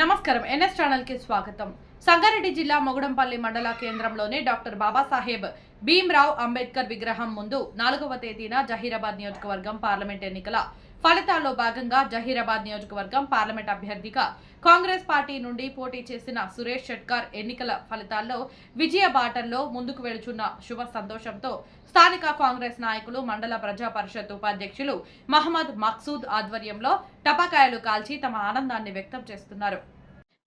నమస్కారం. ఎన్ఎస్ ఛానల్కి స్వాగతం. సంగారెడ్డి జిల్లా మొగుడంపల్లి మండల కేంద్రంలోని డాక్టర్ బాబాసాహెబ్ భీమ్రావ్ అంబేద్కర్ విగ్రహం ముందు నాలుగవ తేదీన జహీరాబాద్ నియోజకవర్గం పార్లమెంట్ ఎన్నికల ఫలితాల్లో భాగంగా జహీరాబాద్ నియోజకవర్గం పార్లమెంట్ అభ్యర్థిగా కాంగ్రెస్ పార్టీ నుండి పోటీ చేసిన సురేష్ షెట్కర్ ఎన్నికల ఫలితాల్లో విజయ బాటల్లో ముందుకు వెళుచున్న శుభ సంతోషంతో స్థానిక కాంగ్రెస్ నాయకులు మండల ప్రజా పరిషత్ ఉపాధ్యక్షులు మహమ్మద్ మక్సూద్ ఆధ్వర్యంలో టపాకాయలు కాల్చి తమ ఆనందాన్ని వ్యక్తం చేస్తున్నారు.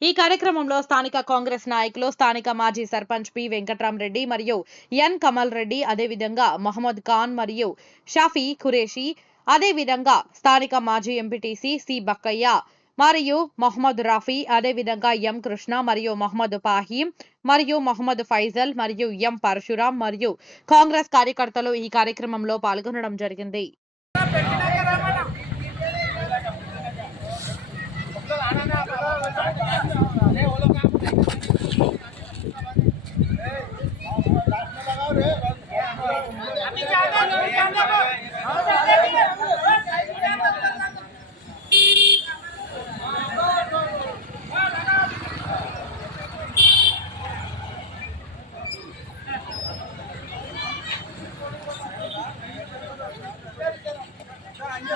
ఈ కార్యక్రమంలో స్థానిక కాంగ్రెస్ నాయకులు స్థానిక మాజీ సర్పంచ్ పి వెంకట్రామరెడ్డి మరియు ఎన్ కమల్ రెడ్డి అదేవిధంగా మహమ్మద్ ఖాన్ మరియు షాఫీ ఖురేషి అదేవిధంగా స్థానిక మాజీ ఎంపీటీసీ సి బక్కయ్య మరియు మహమ్మద్ రఫీ అదేవిధంగా ఎం కృష్ణ మరియు మహమ్మద్ పాహీం మరియు మహమ్మద్ ఫైజల్ మరియు ఎం పరశురాం మరియు కాంగ్రెస్ కార్యకర్తలు ఈ కార్యక్రమంలో పాల్గొనడం జరిగింది.